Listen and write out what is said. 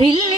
ಇಲ್ಲಿ